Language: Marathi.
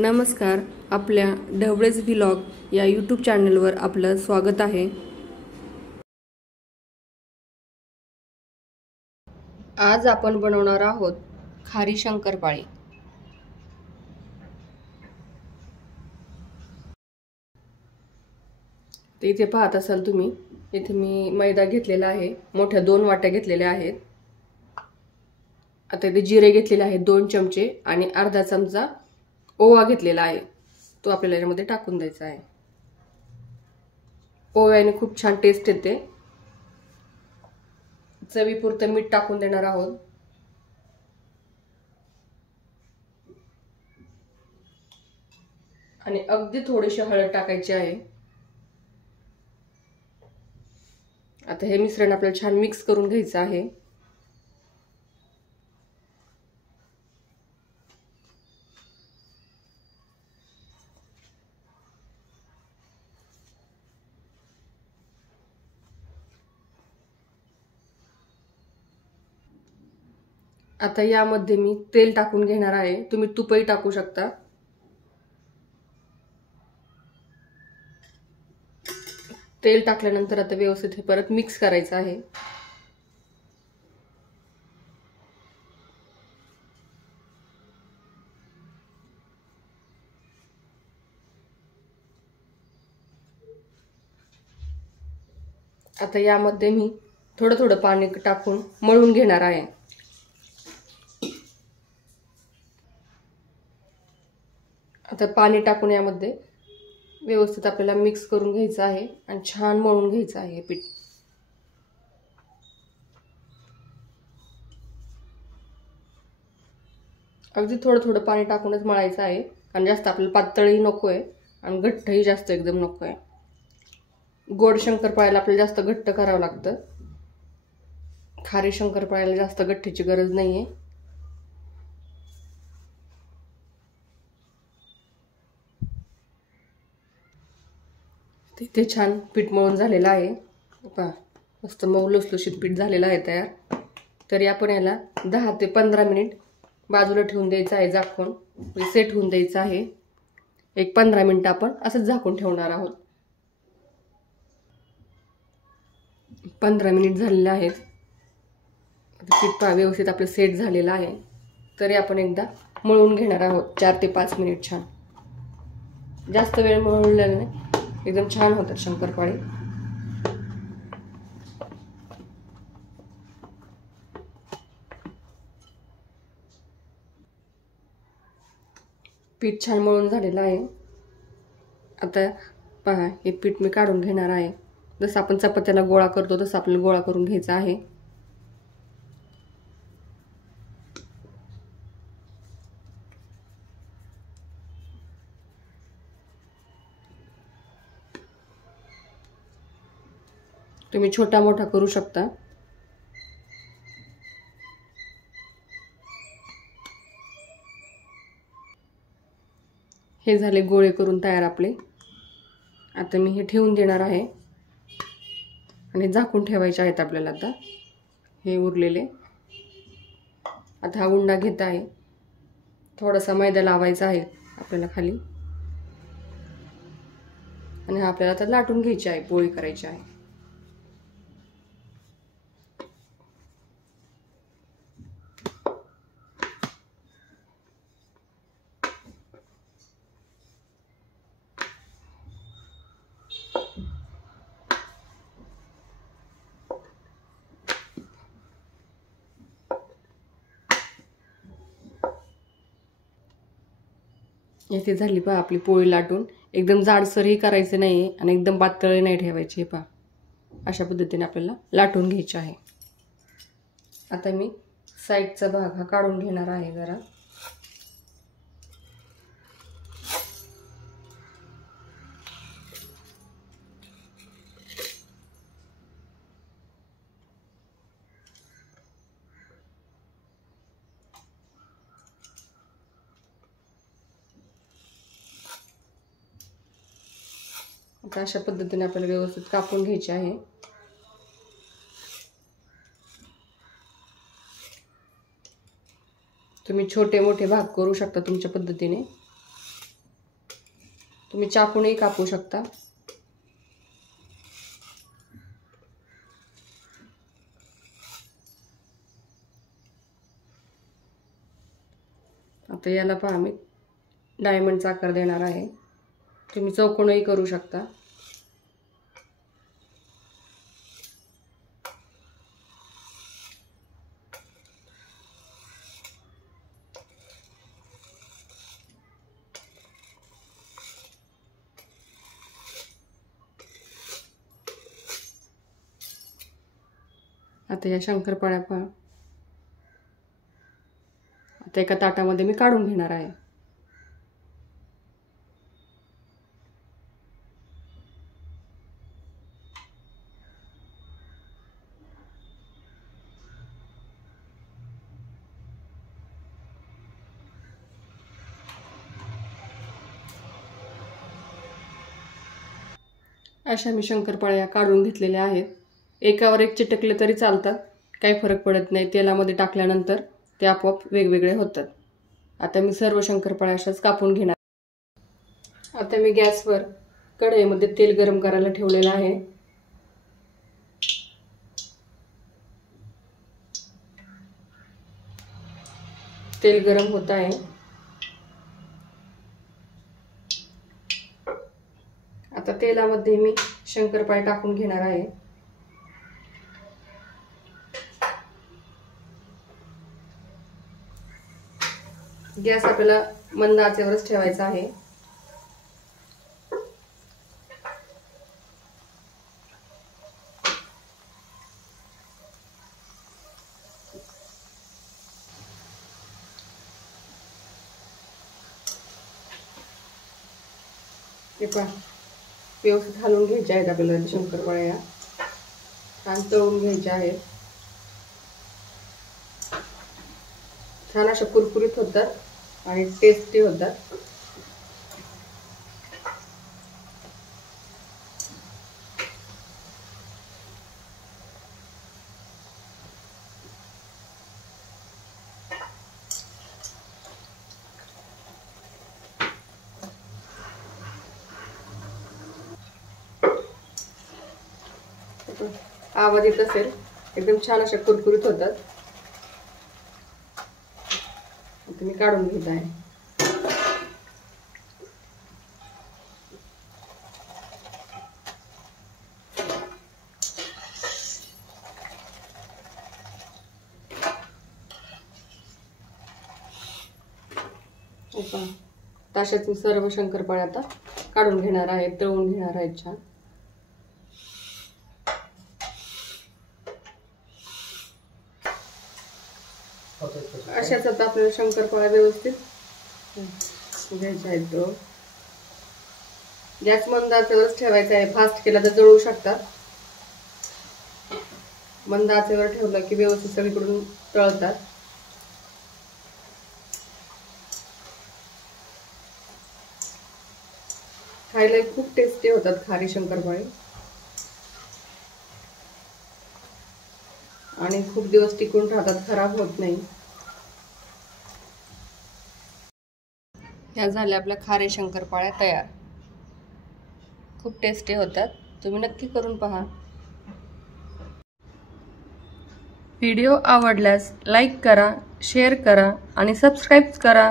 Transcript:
नमस्कार, आपल्या ढवळेच व्लॉग या यूट्यूब चॅनलवर आपलं स्वागत आहे। आज आपण बनवणार आहोत खारी शंकरपाळी। तर इथे पाहत असाल तुम्ही, इथे मी मैदा घेतलेला आहे, मोठ्या 2 वाट्या घेतलेल्या आहेत। आता इथे जिरे घेतलेले आहेत 2 चमचे आणि अर्धा चमचा ओवा घेतलेला आहे, तो आपल्याला यामध्ये टाकून द्यायचा आहे। ओव्याने खूप छान टेस्ट येते। चवीपुरतं मीठ टाकून देणार आहोत। आणि अगदी थोडीशी हळद टाकायची आहे। आता हे मिश्रण आपल्याला छान मिक्स करून घ्यायचं आहे। आता यामध्ये मी तेल टाकून घेणार आहे, तुम्ही तूपही टाकू शकता। तेल टाकल्यानंतर आता व्यवस्थित हे परत मिक्स करायचं आहे। आता यामध्ये मी थोडं थोडं पाणी टाकून मळून घेणार आहे। आता पाणी टाकून यामध्ये व्यवस्थित आपल्याला मिक्स करून घ्यायचं आहे आणि छान मळून घ्यायचं आहे हे पीठ। अगदी थोडं थोडं पाणी टाकूनच मळायचं आहे, कारण जास्त आपल्याला पातळही नकोय आणि घट्टही जास्त एकदम नकोय। गोड शंकरपाळ्याला आपल्याला जास्त घट्ट करावं लागतं, खारी शंकरपाळ्याला जास्त घट्टीची गरज नाहीये। तिथे छान पीठ मळून झालेलं आहे, पहा मस्त मऊ लुसलुशीत पीठ झालेलं आहे तयार। तरी आपण याला 10 ते 15 मिनिट बाजूला ठेवून द्यायचं आहे, झाकून सेट होऊन द्यायचं आहे। एक 15 मिनिट आपण असंच झाकून ठेवणार आहोत। 15 मिनिट झालेले आहेत। पीठ पहा व्यवस्थित आपलं सेट झालेलं आहे। तरी आपण एकदा मळून घेणार आहोत 4 ते 5 मिनिट छान। जास्त वेळ मळल्याने एकदम छान होतात शंकरपाळी। पीठ छान मळून झालेलं आहे। आता पहा हे पीठ मी काढून घेणार आहे। जसं आपण चपात्याला गोळा करतो तसं आपल्याला गोळा करून घ्यायचा आहे। तुम्ही छोटा मोठा करू शकता। हे झाले गोळे करून तयार आपले। आता मी हे ठेवून देणार आहे आणि झाकून ठेवायचे आहेत आपल्याला आता हे उरलेले। आता हा उंडा घेत आहे, थोडासा मैदा लावायचा आहे आपल्याला खाली आणि हा आपल्याला आता लाटून घ्यायची आहे, पोळी करायची आहे। इथे झाली पहा आपली पोळी लाटून। एकदम जाडसरही करायचे नाही आणि एकदम पातळही नाही ठेवायची। पहा अशा पद्धतीने आपल्याला लाटून घ्यायची आहे। आता मी साईडचा भाग हा काढून घेणार आहे जरा। आता अशा पद्धतीने आपल्याला व्यवस्थित कापून घ्यायचे आहे। तुम्ही छोटे मोठे भाग करू शकता तुमच्या पद्धतीने। तुम्ही चाकूनही कापू शकता। आता याला पहा मी डायमंडचा आकार देणार आहे। तुम्ही चौकोनही करू शकता। आता या शंकरपाळ्या पहा आता एका ताटामध्ये मी काढून घेणार आहे। अशा मी शंकरपाळ्या काढून घेतलेल्या आहेत। एकावर एक चिटकले तरी चालतात, काही फरक पडत नाही। तेलामध्ये टाकल्यानंतर ते आपोआप वेगवेगळे होतात। आता मी सर्व शंकरपाळ्या अशाच कापून घेणार। आता मी गॅसवर कढईमध्ये तेल गरम करायला ठेवलेलं आहे। तेल गरम होत आहे। आता तेलामध्ये मी शंकरपाळी टाकून घेणार आहे। गॅस आपल्याला मंद आचेवरच ठेवायचा आहे। हे पहा व्यवस्थित हलवून घ्यायचे आहेत आपल्याला शंकरपाळ्या छान तळून घ्यायच्या आहेत। छान अशा कुरकुरीत होतात आणि टेस्टी होतात। आवाज येत असेल, एकदम छान अशा कुरकुरीत होतात। आता मी काढून घेत आहे। तशाच मी सर्व शंकरपाळ्या आता काढून घेणार आहे, तळून घेणार आहे छान। अशाच आता आपल्याला शंकरपाळ्या व्यवस्थित घ्यायच्या आहेत। गॅस मंद आचेवरच ठेवायचा आहे, फास्ट केला तर जळू शकतात। मंद आचेवर ठेवलं की व्यवस्थित सगळीकडून तळतात। खायला खूप टेस्टी होतात खारी शंकरपाळी आणि खूप दिवस टिकून राहतात, खराब होत नाही। ह्या झाल्या आपल्या खारे शंकरपाळ्या तयार। खूप टेस्टी होतात, तुम्ही नक्की करून पहा। व्हिडिओ आवडल्यास लाईक करा, शेअर करा आणि सबस्क्राईब करा।